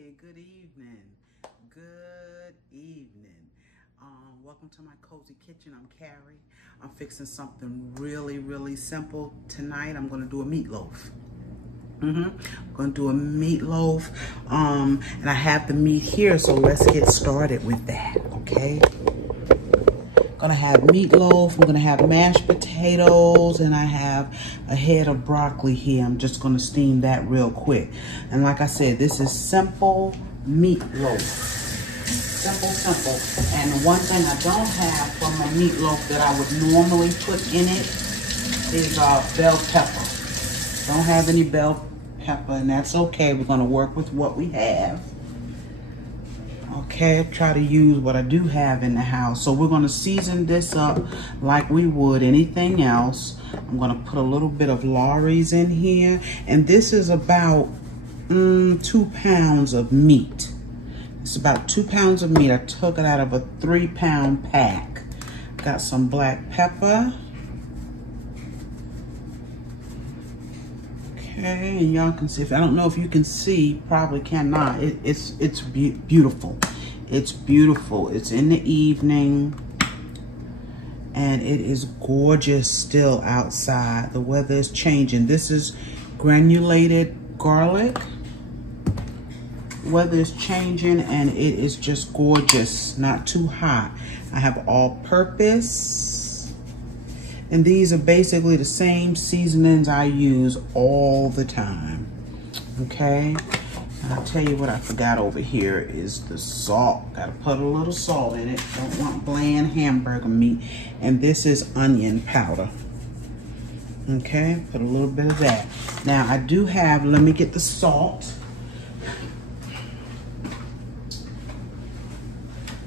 Hey, good evening. Good evening. Welcome to my cozy kitchen. I'm Carrie. I'm fixing something really simple tonight. I'm going to do a meatloaf. I'm going to do a meatloaf. And I have the meat here, so let's get started with that, okay? Gonna have meatloaf, I'm gonna have mashed potatoes, and I have a head of broccoli here. I'm just gonna steam that real quick. And like I said, this is simple meatloaf. Simple. And the one thing I don't have from my meatloaf that I would normally put in it is bell pepper. Don't have any bell pepper, and that's okay. We're gonna work with what we have. Okay, try to use what I do have in the house. So we're going to season this up like we would anything else. I'm going to put a little bit of Lawry's in here. And this is about 2 pounds of meat. It's about 2 pounds of meat. I took it out of a 3-pound pack. Got some black pepper. Okay, and y'all can see, if I don't know if you can see, probably cannot. It's beautiful. It's beautiful. It's in the evening, and it is gorgeous still outside. The weather is changing. This is granulated garlic. The weather is changing, and it is just gorgeous. Not too hot. I have all-purpose. And these are basically the same seasonings I use all the time, okay? And I'll tell you what I forgot over here is the salt. Gotta put a little salt in it. Don't want bland hamburger meat. And this is onion powder, okay? Put a little bit of that. Now I do have, let me get the salt.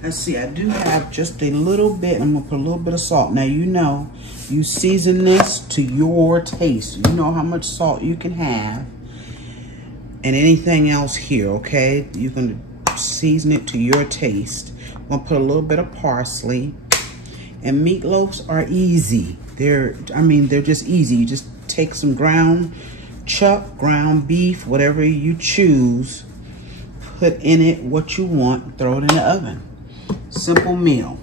Let's see, I do have just a little bit. I'm gonna put a little bit of salt. Now you know, you season this to your taste. You know how much salt you can have. And anything else here, okay? You're gonna season it to your taste. I'm gonna put a little bit of parsley. And meatloafs are easy. They're just easy. You just take some ground chuck, ground beef, whatever you choose, put in it what you want, throw it in the oven. Simple meal,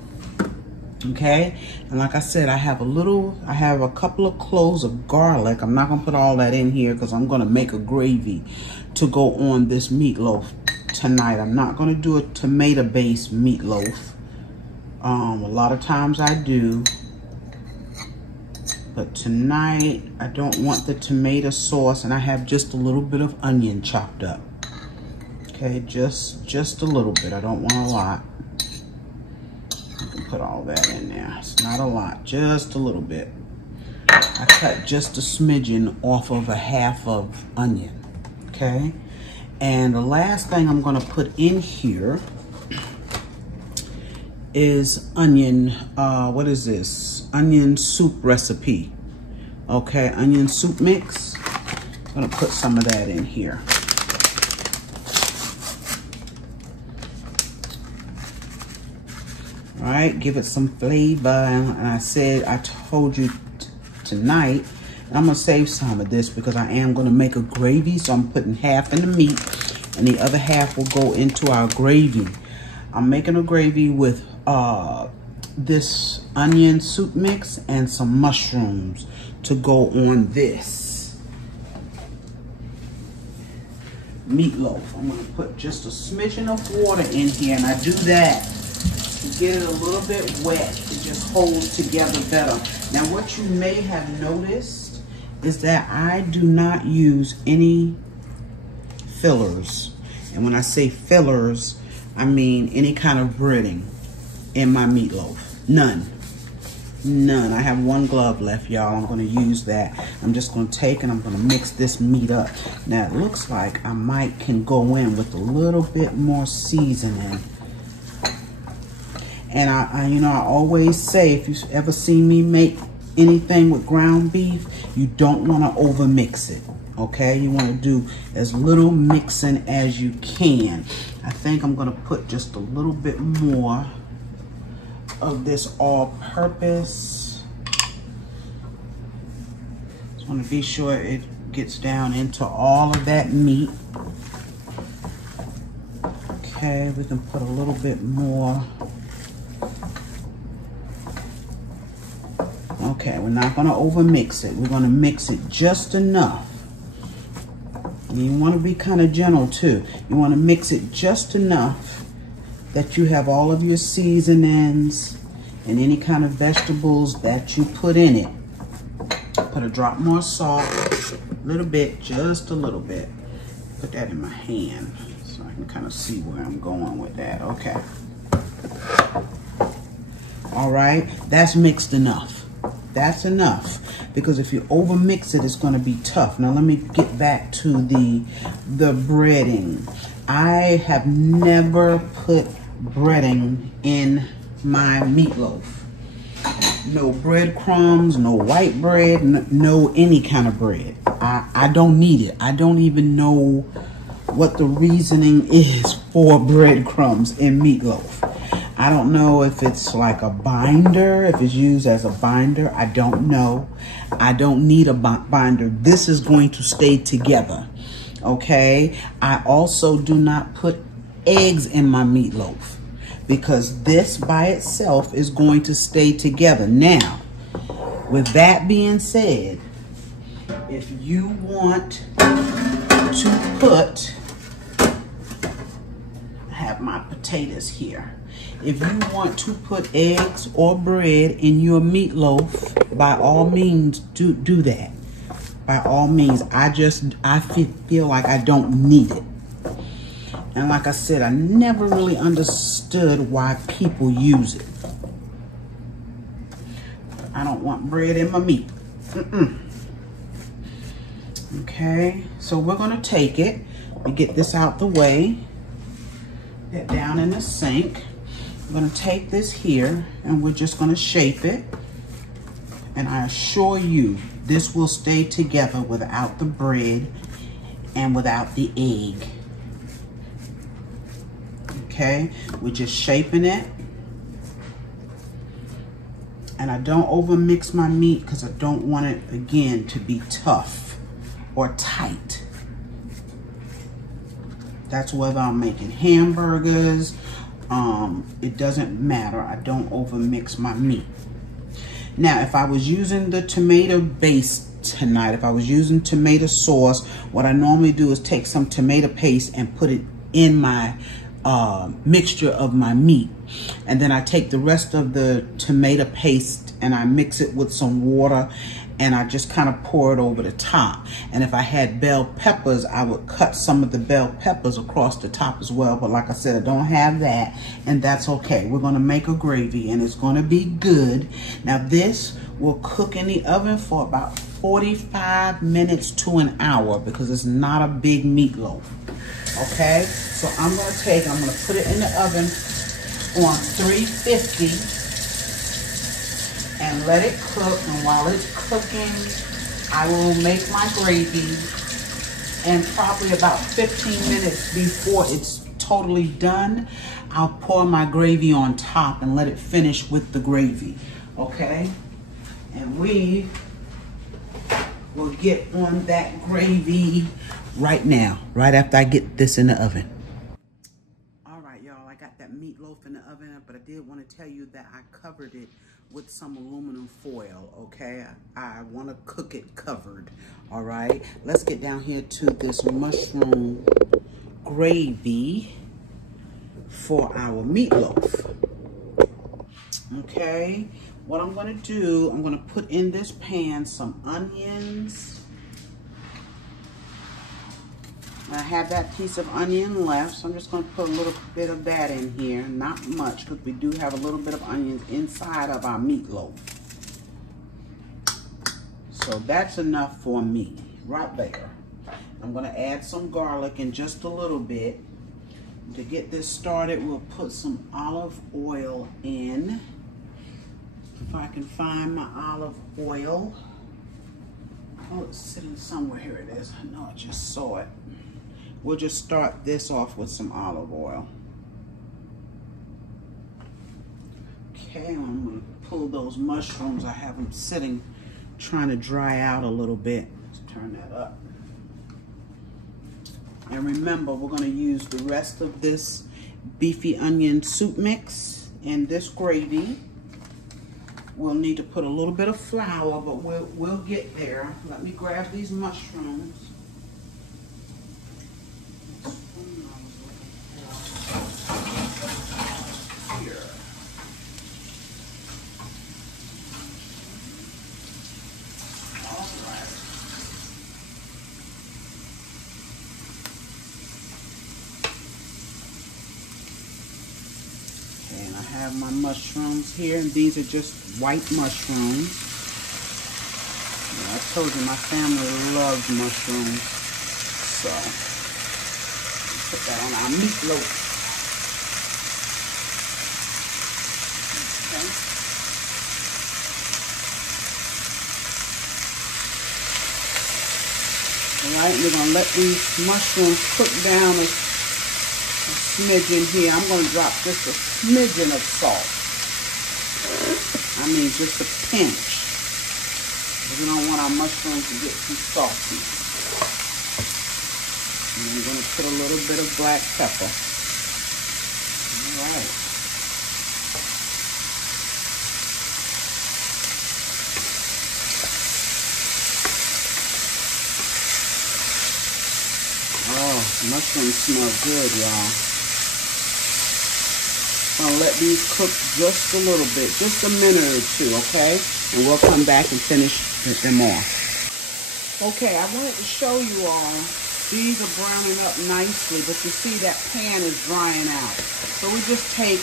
okay? And like I said, I have a couple of cloves of garlic. I'm not gonna put all that in here because I'm gonna make a gravy to go on this meatloaf tonight. I'm not gonna do a tomato-based meatloaf. A lot of times I do, but tonight I don't want the tomato sauce, and I have just a little bit of onion chopped up. Okay, just a little bit. I don't want a lot. Put all that in there. It's not a lot, just a little bit. I cut just a smidgen off of a half of onion, okay? And the last thing I'm gonna put in here is onion, what is this? Onion soup recipe, okay? Onion soup mix. I'm gonna put some of that in here. All right, give it some flavor. And I told you tonight, and I'm gonna save some of this because I am gonna make a gravy. So I'm putting half in the meat and the other half will go into our gravy. I'm making a gravy with this onion soup mix and some mushrooms to go on this meatloaf. I'm gonna put just a smidgen of water in here, and I do that to get it a little bit wet. It just holds together better. Now what you may have noticed is that I do not use any fillers. And when I say fillers, I mean any kind of breading in my meatloaf. None. I have one glove left, y'all. I'm gonna use that. I'm just gonna take and I'm gonna mix this meat up. Now it looks like I can go in with a little bit more seasoning. And I always say, if you ever see me make anything with ground beef, you don't want to over mix it, okay? You want to do as little mixing as you can. I think I'm going to put just a little bit more of this all-purpose. Just want to be sure it gets down into all of that meat. Okay, we can put a little bit more. Okay, we're not gonna over mix it. We're gonna mix it just enough. You want to be kind of gentle too. You want to mix it just enough that you have all of your seasonings and any kind of vegetables that you put in it. Put a drop more salt, a little bit, just a little bit. Put that in my hand so I can kind of see where I'm going with that. Okay. All right, that's mixed enough. That's enough, because if you over mix it, it's going to be tough. Now let me get back to the breading. I have never put breading in my meatloaf. No breadcrumbs, no white bread, no any kind of bread. I don't need it. I don't even know what the reasoning is for breadcrumbs in meatloaf. I don't know if it's like a binder, if it's used as a binder. I don't know. I don't need a binder. This is going to stay together, okay? I also do not put eggs in my meatloaf because this by itself is going to stay together. Now, with that being said, if you want to put, I have my potatoes here. If you want to put eggs or bread in your meatloaf, by all means, do that. By all means. I feel like I don't need it. And like I said, I never really understood why people use it. I don't want bread in my meat. Okay, so we're gonna take it and get this out the way. Get down in the sink. I'm going to take this here and we're just going to shape it. And I assure you, this will stay together without the bread and without the egg. Okay, we're just shaping it. And I don't over mix my meat because I don't want it, again, to be tough or tight. That's whether I'm making hamburgers. It doesn't matter. I don't over mix my meat. Now, if I was using the tomato base tonight, if I was using tomato sauce, what I normally do is take some tomato paste and put it in my mixture of my meat. And then I take the rest of the tomato paste and I mix it with some water and I just kind of pour it over the top. And if I had bell peppers, I would cut some of the bell peppers across the top as well. But like I said, I don't have that, and that's okay. We're gonna make a gravy and it's gonna be good. Now this will cook in the oven for about 45 minutes to an hour because it's not a big meatloaf, okay? So I'm gonna put it in the oven on 350 and let it cook. And while it's cooking, I will make my gravy, and probably about 15 minutes before it's totally done, I'll pour my gravy on top and let it finish with the gravy, okay? And we will get on that gravy right now, right after I get this in the oven. All right, y'all, I got that meatloaf in the oven, but I did want to tell you that I covered it with some aluminum foil, okay? I want to cook it covered, all right? Let's get down here to this mushroom gravy for our meatloaf, okay? What I'm going to do, I'm going to put in this pan some onions. I have that piece of onion left, so I'm just going to put a little bit of that in here. Not much, because we do have a little bit of onions inside of our meatloaf. So that's enough for me, right there. I'm going to add some garlic in just a little bit. To get this started, we'll put some olive oil in. If I can find my olive oil. Oh, it's sitting somewhere. Here it is. I know I just saw it. We'll just start this off with some olive oil. Okay, I'm going to pull those mushrooms. I have them sitting, trying to dry out a little bit. Let's turn that up. And remember, we're going to use the rest of this beefy onion soup mix in this gravy. We'll need to put a little bit of flour, but we'll get there. Let me grab these mushrooms. Here. All right. And I have my mushrooms here, and these are just white mushrooms. Yeah, I told you my family loves mushrooms, so put that on our meatloaf. Okay. All right, we're gonna let these mushrooms cook down a smidgen here. I'm going to drop just a smidgen of salt. I mean just a pinch. We don't want our mushrooms to get too salty. And I'm going to put a little bit of black pepper. All right. Oh, mushrooms smell good, y'all. I'll let these cook just a little bit, just a minute or two, okay? And we'll come back and finish them off. Okay, I wanted to show you all, these are browning up nicely, but you see that pan is drying out. So we just take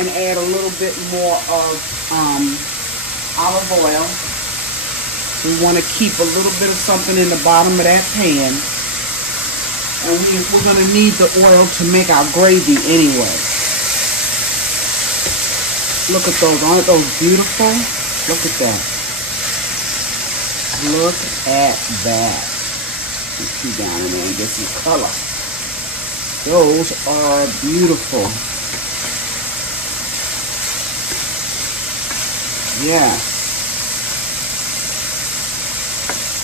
and add a little bit more of olive oil. We want to keep a little bit of something in the bottom of that pan. And we're going to need the oil to make our gravy anyway. Look at those. Aren't those beautiful? Look at that. Look at that. Let's see down in there and get some color. Those are beautiful. Yes.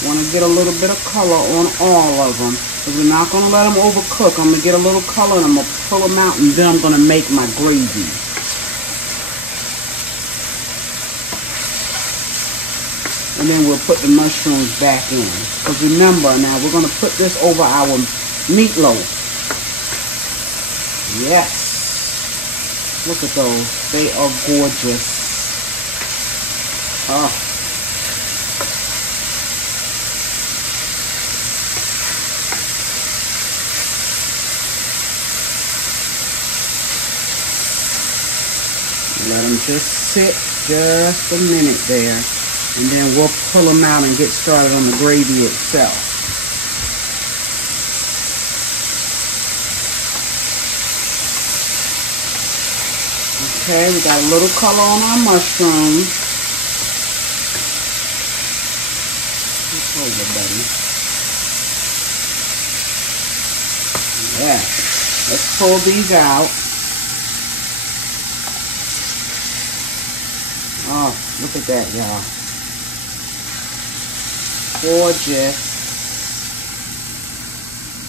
Want to get a little bit of color on all of them. Because we're not going to let them overcook. I'm going to get a little color and I'm going to pull them out, and then I'm going to make my gravy. And then we'll put the mushrooms back in. Because remember, now we're going to put this over our meatloaf. Yes. Look at those. They are gorgeous. Oh. Let them just sit just a minute there. And then we'll pull them out and get started on the gravy itself. Okay, we got a little color on our mushrooms. It's over, buddy. Yeah. Let's pull these out. Oh, look at that, y'all. Gorgeous.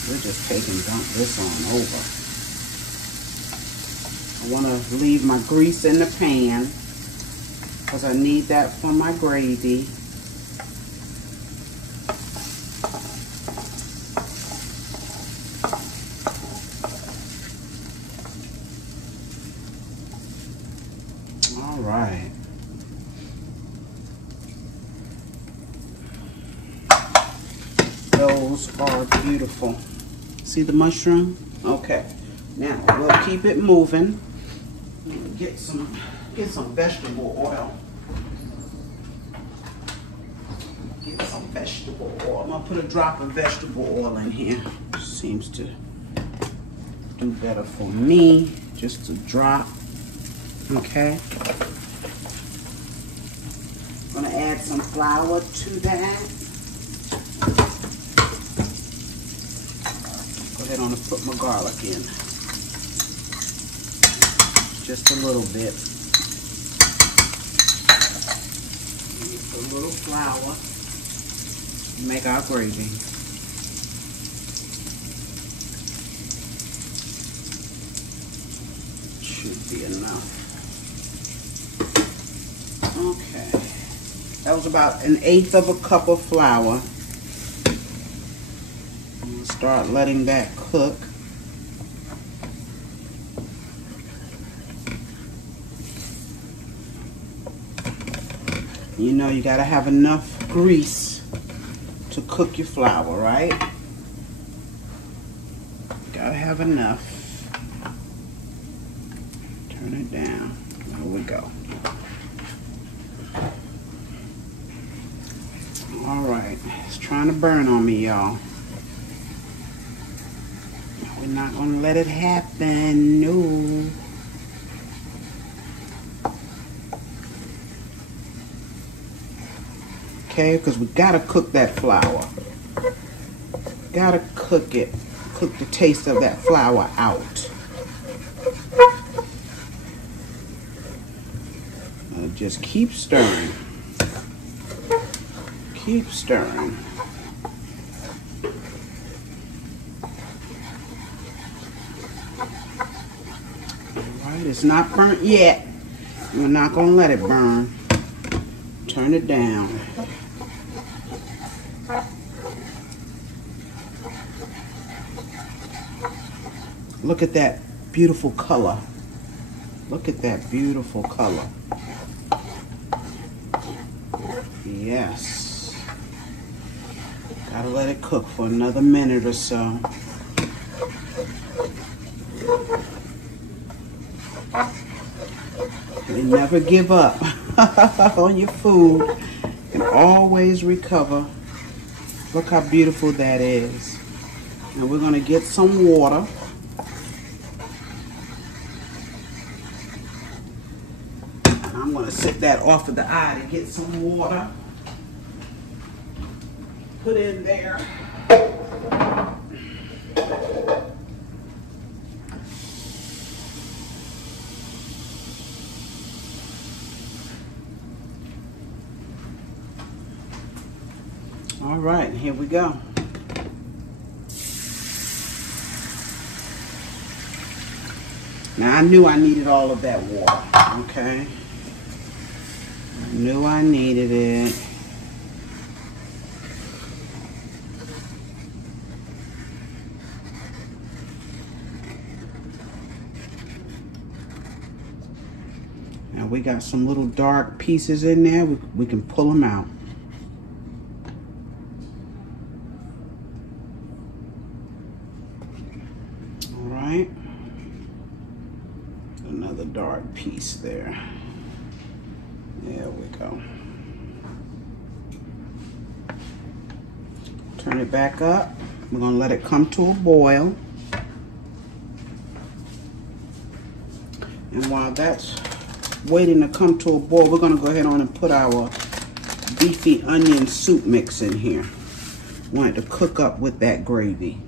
We're just taking dump this on over. I want to leave my grease in the pan because I need that for my gravy. All right. Those are beautiful. See the mushroom? Okay. Now we'll keep it moving. Get some vegetable oil. Get some vegetable oil. I'm gonna put a drop of vegetable oil in here. Seems to do better for me. Just a drop. Okay. I'm gonna add some flour to that. Go ahead and put my garlic in. Just a little bit. A little flour. Make our gravy. should be enough. Okay. That was about 1/8 of a cup of flour. I'm going to start letting that cook. You know, you got to have enough grease to cook your flour, right? Got to have enough. Turn it down. There we go. All right. It's trying to burn on me, y'all. We're not going to let it happen. No. Okay, because we gotta cook that flour. Gotta cook it. Cook the taste of that flour out. Now just keep stirring. Keep stirring. Alright, it's not burnt yet. We're not gonna let it burn. Turn it down. Look at that beautiful color. Look at that beautiful color. Yes. Gotta let it cook for another minute or so. You never give up on your food. You can always recover. Look how beautiful that is. Now we're gonna get some water. I'm going to set that off of the eye to get some water. Put in there. All right, here we go. Now I knew I needed all of that water, okay? Knew I needed it. Now we got some little dark pieces in there. We can pull them out. All right. Another dark piece there. There we go. Turn it back up. We're going to let it come to a boil. And while that's waiting to come to a boil, we're going to go ahead on and put our beefy onion soup mix in here. Want it to cook up with that gravy.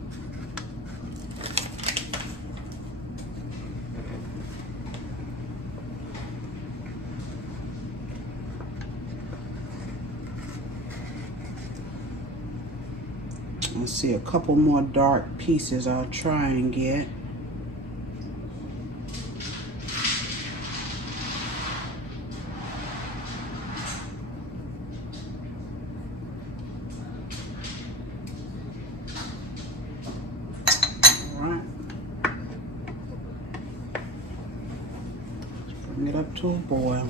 Let's see, a couple more dark pieces I'll try and get. All right. Let's bring it up to a boil.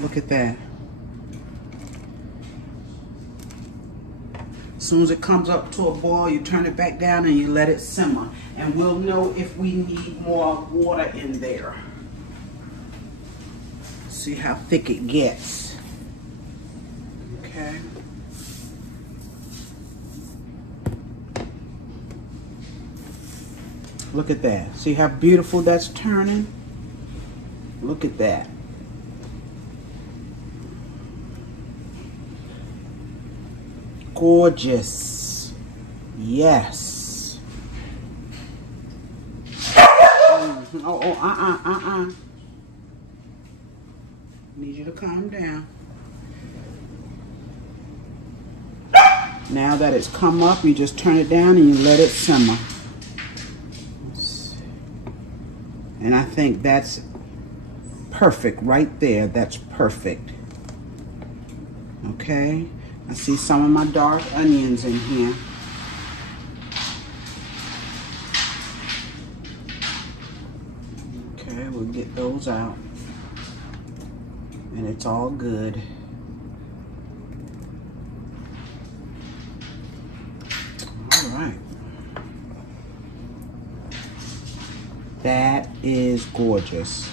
Look at that. As soon as it comes up to a boil, you turn it back down and you let it simmer. And we'll know if we need more water in there. See how thick it gets. Okay. Look at that. See how beautiful that's turning? Look at that. Gorgeous. Yes. Need you to calm down. Now that it's come up, you just turn it down and you let it simmer. And I think that's perfect right there. That's perfect. Okay. I see some of my dark onions in here. Okay, we'll get those out. And it's all good. All right. That is gorgeous.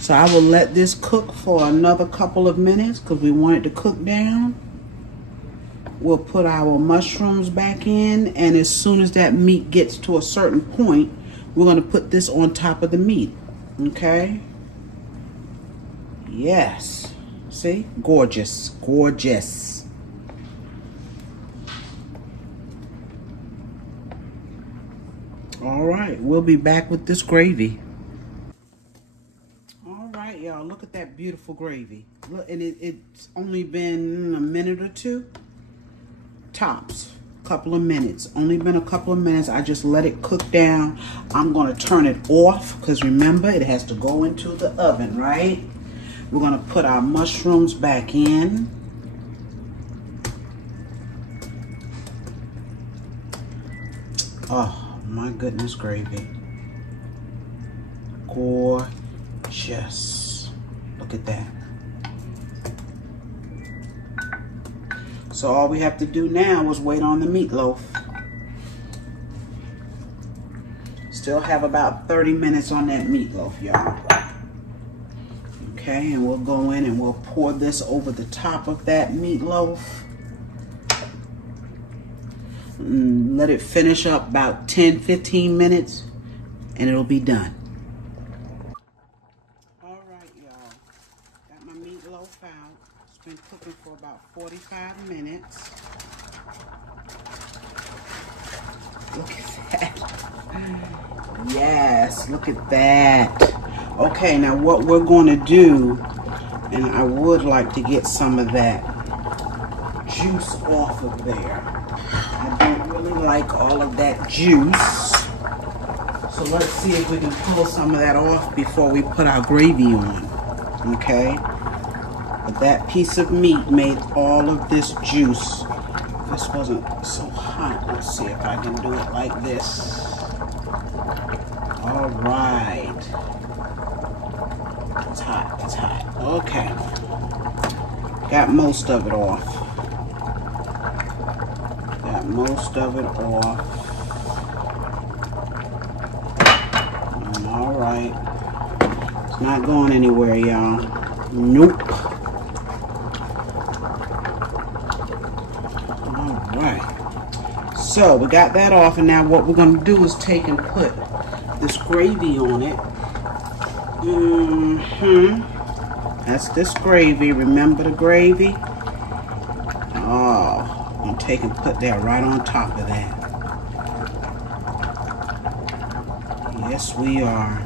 So I will let this cook for another couple of minutes because we want it to cook down. We'll put our mushrooms back in, and as soon as that meat gets to a certain point, we're going to put this on top of the meat. Okay? Yes. See? Gorgeous. Gorgeous. All right. We'll be back with this gravy. All right, y'all. Look at that beautiful gravy. Look, and it's only been a minute or two. Tops. Couple of minutes. Only been a couple of minutes. I just let it cook down. I'm going to turn it off because remember, it has to go into the oven, right? We're going to put our mushrooms back in. Oh, my goodness, gravy. Gorgeous. Look at that. So all we have to do now is wait on the meatloaf. Still have about 30 minutes on that meatloaf, y'all. Okay, and we'll go in and we'll pour this over the top of that meatloaf. And let it finish up about 10-15 minutes and it'll be done. All right, y'all. Got my meatloaf out. It's been cooking for about 45 minutes. Look at that. Yes, look at that. Okay, now what we're going to do, and I would like to get some of that juice off of there. I don't really like all of that juice. So let's see if we can pull some of that off before we put our gravy on. Okay? But that piece of meat made all of this juice. This wasn't so hot. Let's see if I can do it like this. All right. It's hot. It's hot. Okay. Got most of it off. Got most of it off. All right. It's not going anywhere, y'all. Nope. All right. So we got that off, and now what we're going to do is take and put this gravy on it. That's this gravy. Remember the gravy? Oh, I'm going to take and put that right on top of that. Yes, we are.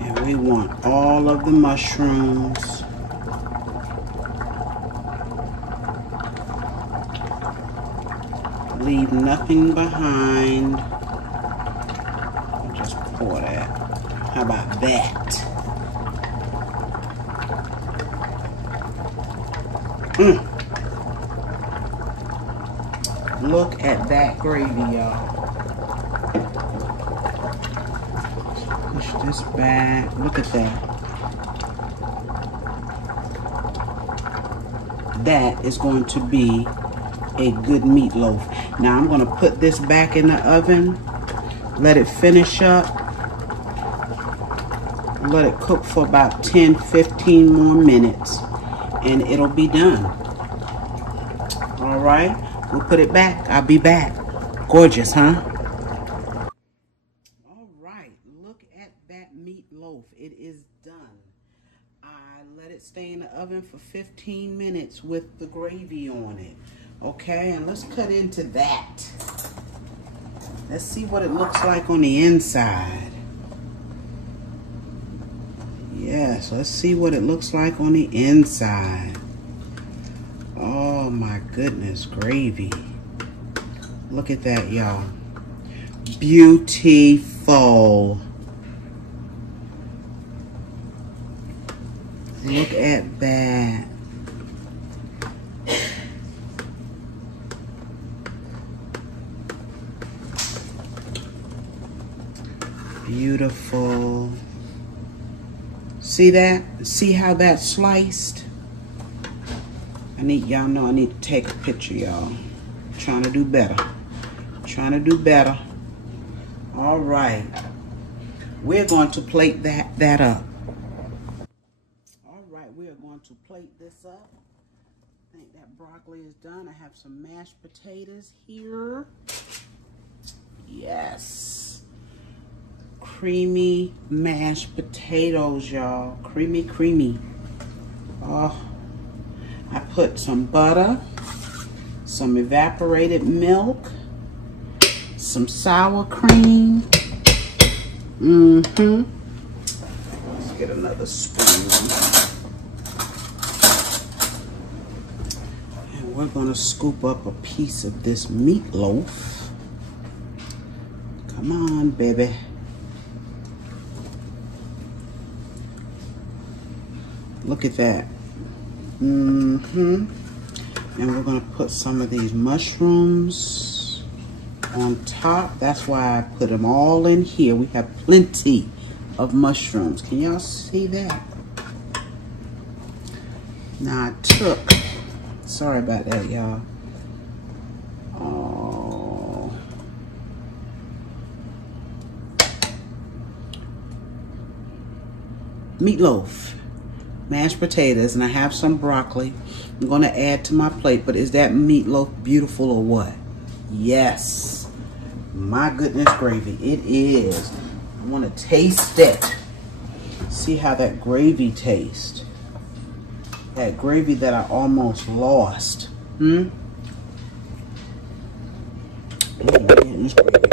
And we want all of the mushrooms. Leave nothing behind. Just pour that. How about that? Look at that gravy, y'all. Push this back. Look at that. That is going to be a good meatloaf. Now I'm going to put this back in the oven. Let it finish up. Let it cook for about 10-15 more minutes. And it'll be done. All right. We'll put it back. I'll be back. Gorgeous, huh? All right. Look at that meatloaf. It is done. I let it stay in the oven for 15 minutes with the gravy on it. Okay, and let's cut into that. Let's see what it looks like on the inside. Yes, let's see what it looks like on the inside. Oh my goodness, gravy. Look at that, y'all. Beautiful. Look at that. Beautiful. See that? See how that's sliced? Y'all know I need to take a picture, y'all. Trying to do better. Trying to do better. All right. We're going to plate that up. All right, we are going to plate this up. I think that broccoli is done. I have some mashed potatoes here. Yes. Creamy mashed potatoes, y'all. Creamy, creamy. Oh, I put some butter, some evaporated milk, some sour cream. Let's get another spoon. And we're gonna scoop up a piece of this meatloaf. Come on, baby. Look at that. And we're gonna put some of these mushrooms on top. That's why I put them all in here. We have plenty of mushrooms. Can y'all see that? Now I took, sorry about that, y'all. Oh. Meatloaf. Mashed potatoes, and I have some broccoli. I'm going to add to my plate, but is that meatloaf beautiful or what? Yes. My goodness gravy, it is. I want to taste it. See how that gravy tastes. That gravy that I almost lost. Oh my goodness gravy.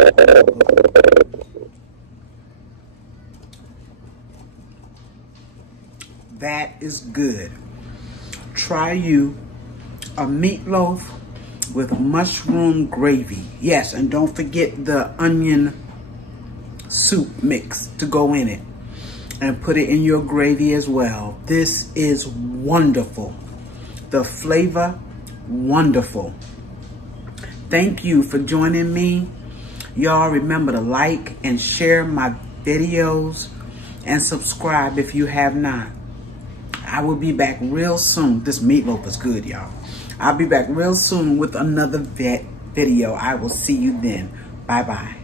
That is good. Try you a meatloaf with mushroom gravy. Yes, and don't forget the onion soup mix to go in it. And put it in your gravy as well. This is wonderful. The flavor, wonderful. Thank you for joining me. Y'all remember to like and share my videos and subscribe if you have not. I will be back real soon. This meatloaf is good, y'all. I'll be back real soon with another video. I will see you then. Bye-bye.